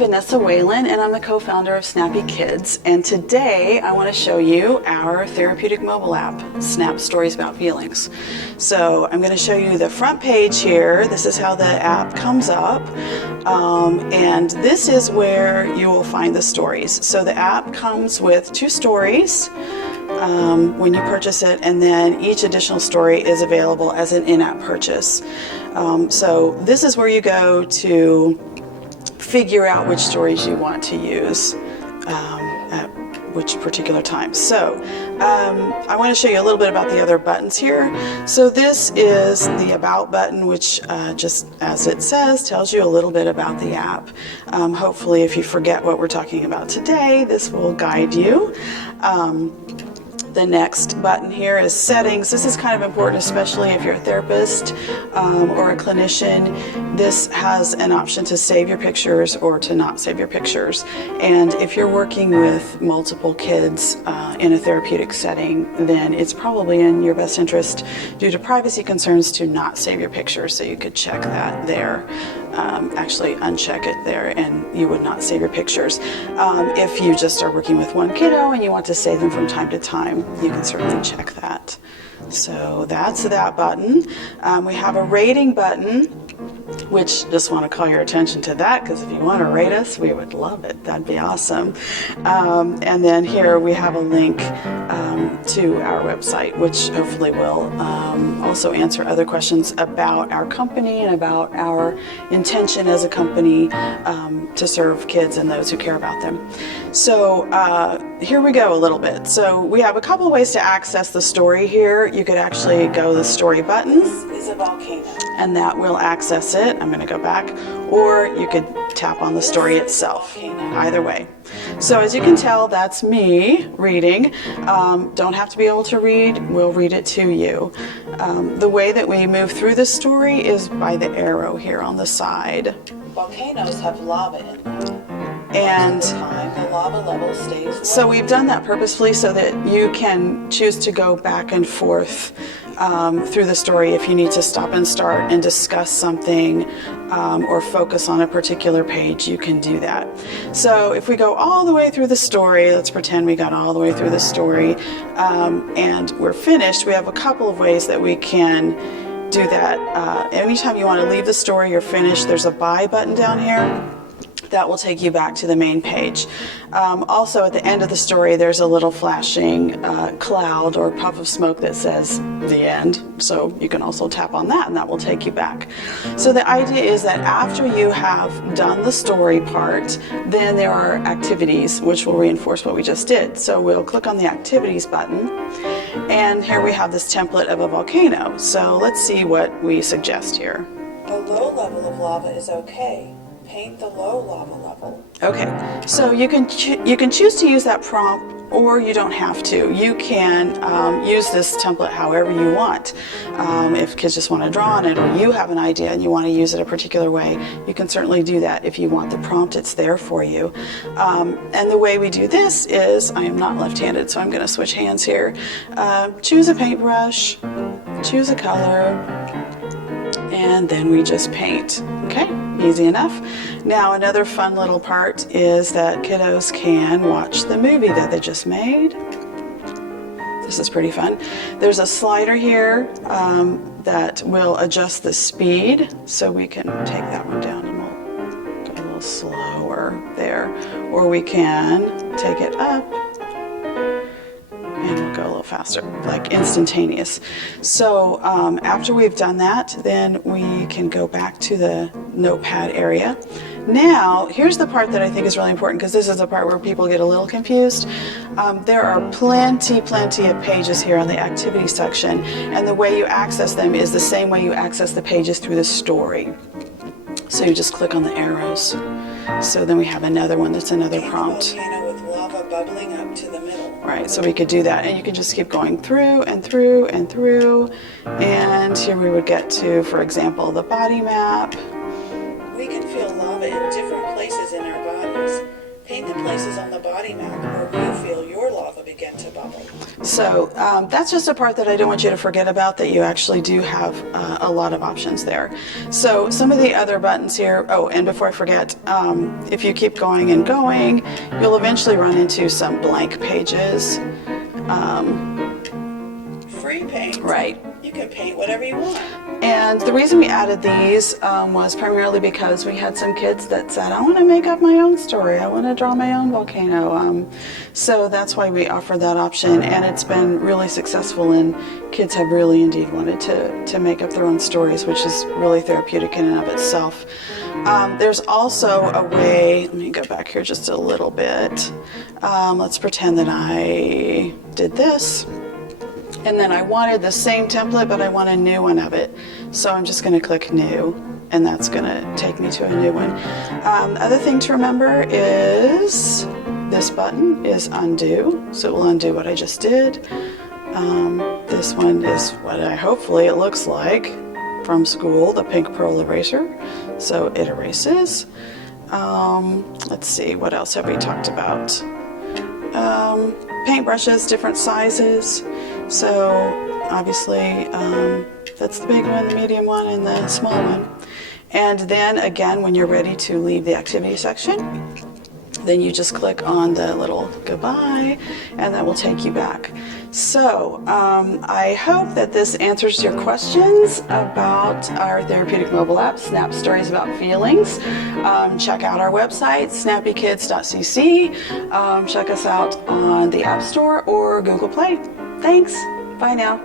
Vanessa Whalen, and I'm the co-founder of Snappy Kids. And today I want to show you our therapeutic mobile app, Snap Stories About Feelings. So I'm going to show you the front page here. This is how the app comes up. And this is where you will find the stories. So the app comes with 2 stories when you purchase it, and then each additional story is available as an in-app purchase. So this is where you go to figure out which stories you want to use at which particular time. So I want to show you a little bit about the other buttons here. So this is the About button, which just as it says, tells you a little bit about the app. Hopefully if you forget what we're talking about today, this will guide you. The next button here is Settings. This is kind of important, especially if you're a therapist or a clinician. This has an option to save your pictures or to not save your pictures. And if you're working with multiple kids in a therapeutic setting, then it's probably in your best interest, due to privacy concerns, to not save your pictures. So you could check that there. Actually uncheck it there, and you would not save your pictures. If you just are working with one kiddo and you want to save them from time to time, you can certainly check that. So that's that button. We have a rating button, which just want to call your attention to that, because if you want to rate us, we would love it. That'd be awesome. And then here we have a link to our website, which hopefully will also answer other questions about our company and about our intention as a company to serve kids and those who care about them. So here we go a little bit. So we have a couple ways to access the story here. You could actually go the story button. This is a volcano. And that will access it. I'm going to go back. Or you could tap on the story itself. Either way. So as you can tell, that's me reading. Don't have to be able to read. We'll read it to you. The way that we move through the story is by the arrow here on the side. Volcanoes have lava in them. And the lava level stays low. So we've done that purposefully so that you can choose to go back and forth through the story if you need to stop and start and discuss something or focus on a particular page. You can do that. So if we go all the way through the story, let's pretend we got all the way through the story and we're finished, we have a couple of ways that we can do that. Anytime you want to leave the story, you're finished, there's a buy button down here. That will take you back to the main page. Also at the end of the story, there's a little flashing cloud or puff of smoke that says the end. So you can also tap on that and that will take you back. So the idea is that after you have done the story part, then there are activities which will reinforce what we just did. So we'll click on the activities button, and here we have this template of a volcano. So let's see what we suggest here. A low level of lava is okay. Paint the low lava level. Okay, so you can choose to use that prompt, or you don't have to. You can use this template however you want. If kids just want to draw on it, or you have an idea and you want to use it a particular way, you can certainly do that. If you want the prompt, it's there for you. And the way we do this is, I am not left-handed, so I'm going to switch hands here. Choose a paintbrush, choose a color, and then we just paint. Okay, easy enough. Now another fun little part is that kiddos can watch the movie that they just made. This is pretty fun. There's a slider here that will adjust the speed, so we can take that one down and we'll go a little slower there, or we can take it up and we'll go a little faster, like instantaneous. So after we've done that, then we can go back to the notepad area. Now, here's the part that I think is really important, because this is the part where people get a little confused. There are plenty of pages here on the activity section, and the way you access them is the same way you access the pages through the story. So you just click on the arrows. So then we have another one that's another prompt. Volcano with lava bubbling up to the middle. Right, so we could do that, and you can just keep going through and through and through, and here we would get to, for example, the body map. We can feel lava in different places in our bodies. Paint the places on the body map where you feel your lava begin to bubble. So that's just a part that I don't want you to forget about, that you actually do have a lot of options there. So some of the other buttons here, oh, and before I forget, if you keep going and going, you'll eventually run into some blank pages. Free paint. Right. You can paint whatever you want. And the reason we added these was primarily because we had some kids that said, I want to make up my own story. I want to draw my own volcano. So that's why we offered that option. And it's been really successful, and kids have really indeed wanted to make up their own stories, which is really therapeutic in and of itself. There's also a way, let me go back here just a little bit. Let's pretend that I did this. And then I wanted the same template, but I want a new one of it. So I'm just going to click new, and that's going to take me to a new one. Other thing to remember is this button is undo. So it will undo what I just did. This one is what hopefully it looks like from school, the pink pearl eraser. So it erases. Let's see, what else have we talked about? Paintbrushes, different sizes. So obviously that's the big one, the medium one, and the small one. And then again, when you're ready to leave the activity section, then you just click on the little goodbye, and that will take you back. So I hope that this answers your questions about our therapeutic mobile app, Snap Stories About Feelings. Check out our website, snappykids.cc. Check us out on the App Store or Google Play. Thanks. Bye now.